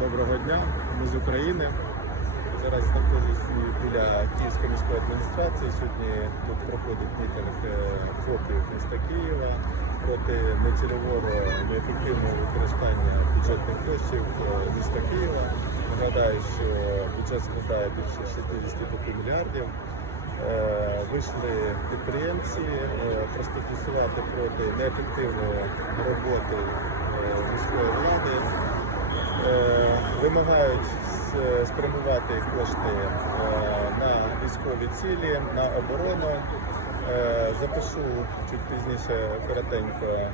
Доброго дня, ми з України. Зараз знаходжусь біля Київської міської адміністрації. Сьогодні тут проходить мітинг е, ФОПів міста Києва проти нецільового неефективного використання бюджетних коштів е, міста Києва. Нагадаю, що бюджет складає більше 65 мільярдів. Е, Вийшли підприємці простифікувати проти неефективної роботи міської влади. Е, вимагають спрямувати кошти е, на військові цілі, на оборону. Е, Запишу чуть пізніше коротенько е,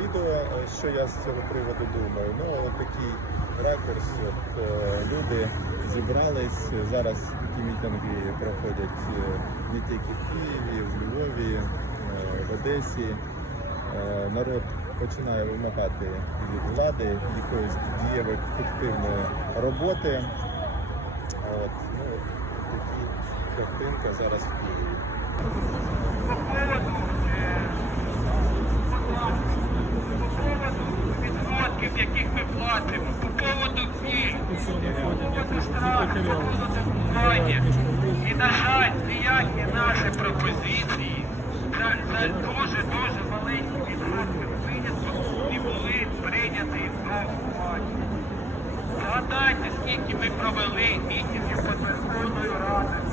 відео, е, що я з цього приводу думаю. Ну, такий ракурс. От, е, люди зібрались. Зараз такі мітинги проходять е, не тільки в Києві, в Львові, е, в Одесі. Е, народ починає вимагати від влади якоїсь дієвої ефективної роботи. От, ну, от такі картинка зараз в Києві. по поводу, відсотків, яких ми платимо, по поводу пільг, по поводу штрафів, по поводу владі. І, на жаль, ніякі наші пропозиції Скільки ми провели мітингів під Верховною Радою.